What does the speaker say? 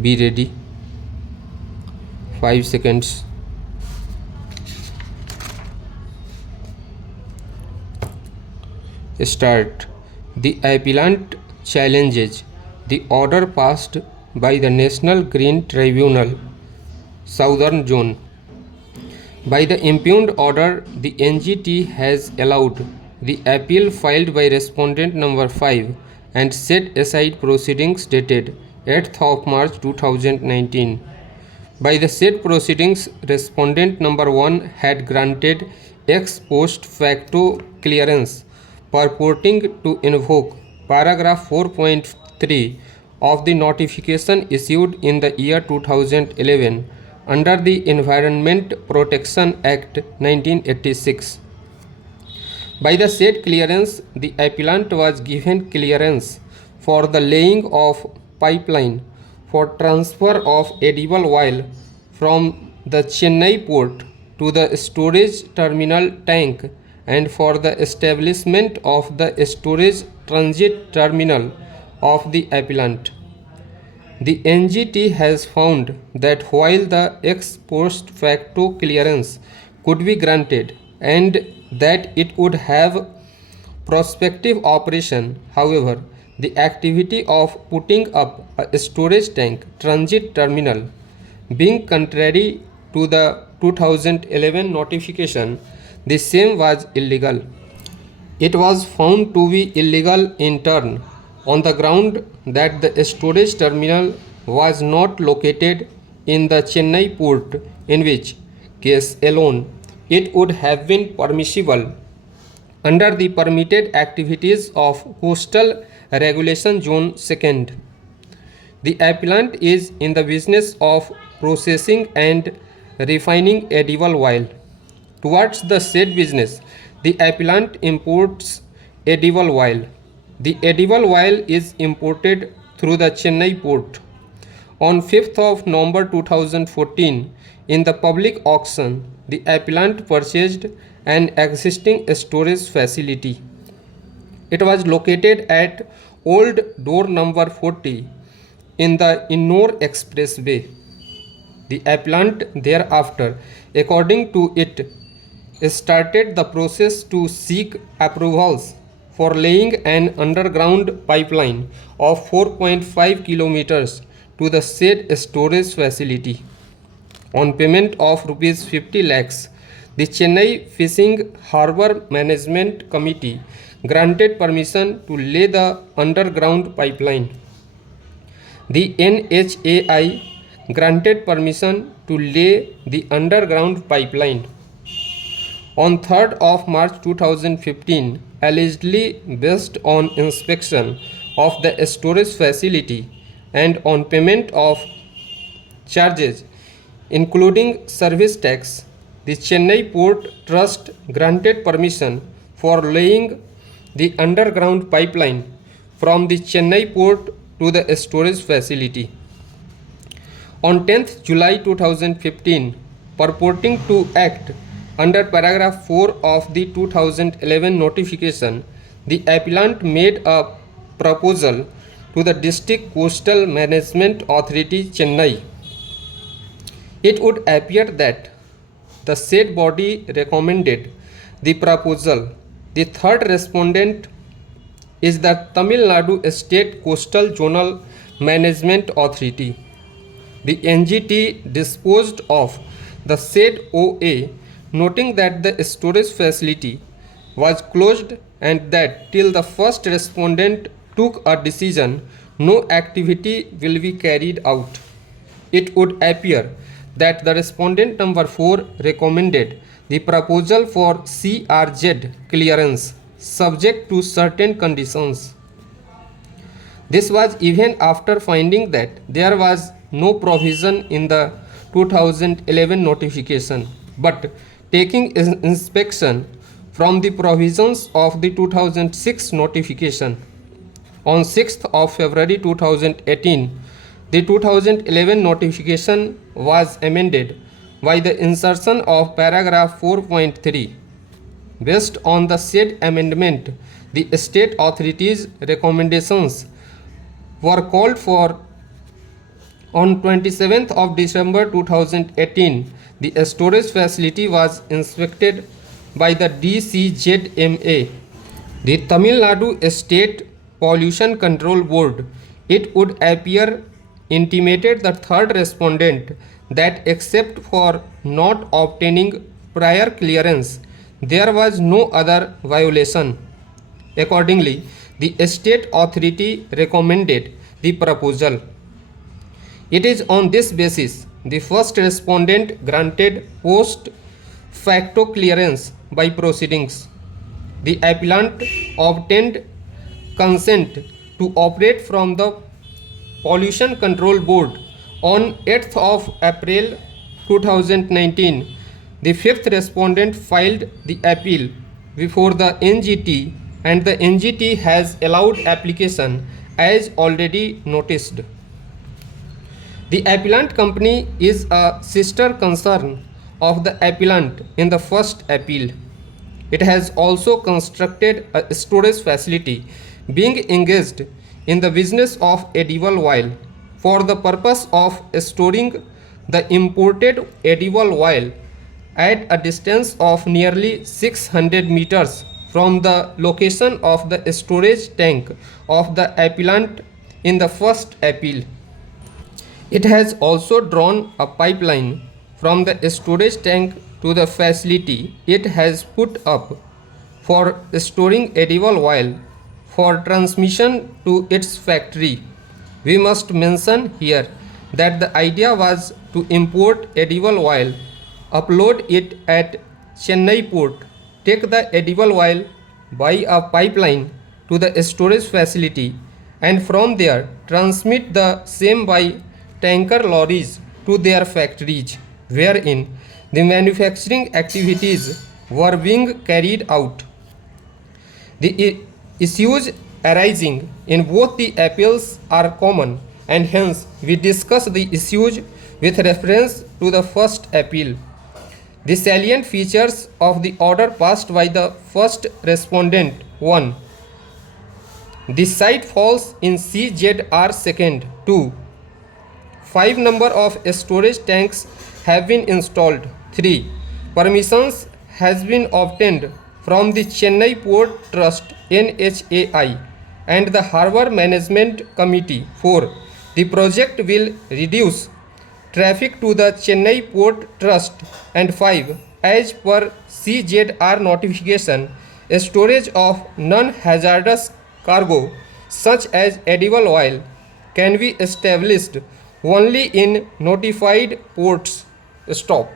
Be ready. 5 seconds. Start. The appellant challenges the order passed by the National Green Tribunal, Southern Zone. By the impugned order, the NGT has allowed the appeal filed by respondent number 5 and set aside proceedings dated 8th of March 2019. By the said proceedings, respondent number 1 had granted ex post facto clearance purporting to invoke paragraph 4.3 of the notification issued in the year 2011 under the Environment Protection Act 1986. By the said clearance, the appellant was given clearance for the laying of pipeline for transfer of edible oil from the Chennai port to the storage terminal tank and for the establishment of the storage transit terminal of the appellant. The NGT has found that while the ex post facto clearance could be granted and that it would have prospective operation, however, the activity of putting up a storage tank transit terminal being contrary to the 2011 notification, the same was illegal. It was found to be illegal in turn on the ground that the storage terminal was not located in the Chennai port, in which case alone it would have been permissible under the permitted activities of Coastal Regulation Zone 2nd. The appellant is in the business of processing and refining edible oil. Towards the said business, the appellant imports edible oil. The edible oil is imported through the Chennai port. On 5th of November 2014, in the public auction, the appellant purchased an existing storage facility. It was located at Old Door number 40 in the Innor Expressway. The appellant thereafter, according to it, started the process to seek approvals for laying an underground pipeline of 4.5 kilometers to the said storage facility. On payment of rupees 50 lakhs, the Chennai Fishing Harbour Management Committee granted permission to lay the underground pipeline. The NHAI granted permission to lay the underground pipeline. On 3rd of March 2015, allegedly based on inspection of the storage facility and on payment of charges including service tax, the Chennai Port Trust granted permission for laying the underground pipeline from the Chennai port to the storage facility. On 10th July 2015, purporting to act under paragraph 4 of the 2011 notification, the appellant made a proposal to the District Coastal Management Authority, Chennai. It would appear that the said body recommended the proposal. The third respondent is the Tamil Nadu State Coastal Zonal Management Authority. The NGT disposed of the said OA, noting that the storage facility was closed and that till the first respondent took a decision, no activity will be carried out. It would appear that the respondent number 4 recommended the proposal for CRZ clearance subject to certain conditions. This was even after finding that there was no provision in the 2011 notification, but taking inspection from the provisions of the 2006 notification. On 6th of February 2018, the 2011 notification was amended by the insertion of paragraph 4.3. Based on the said amendment, the state authorities' recommendations were called for On 27th of December 2018, the storage facility was inspected by the DCZMA, the Tamil Nadu State Pollution Control Board. It would appear intimated the third respondent that except for not obtaining prior clearance, there was no other violation. Accordingly, the state authority recommended the proposal. It is on this basis the first respondent granted post facto clearance by proceedings. The appellant obtained consent to operate from the Pollution Control Board on 8th of April 2019. The fifth respondent filed the appeal before the NGT and the NGT has allowed application as already noticed. The appellant company is a sister concern of the appellant in the first appeal. It has also constructed a storage facility being engaged in the business of edible oil for the purpose of storing the imported edible oil at a distance of nearly 600 meters from the location of the storage tank of the appellant in the first appeal. It has also drawn a pipeline from the storage tank to the facility it has put up for storing edible oil for transmission to its factory. We must mention here that the idea was to import edible oil, upload it at Chennai port, take the edible oil by a pipeline to the storage facility, and from there transmit the same by tanker lorries to their factories, wherein the manufacturing activities were being carried out. The issues arising in both the appeals are common, and hence we discuss the issues with reference to the first appeal. The salient features of the order passed by the first respondent: 1. The site falls in CZR second. 2. 5 number of storage tanks have been installed. 3. Permissions has been obtained from the Chennai Port Trust NHAI and the Harbour Management Committee. 4. The project will reduce traffic to the Chennai Port Trust. And 5. As per CZR notification, storage of non-hazardous cargo such as edible oil can be established only in notified ports. Stop.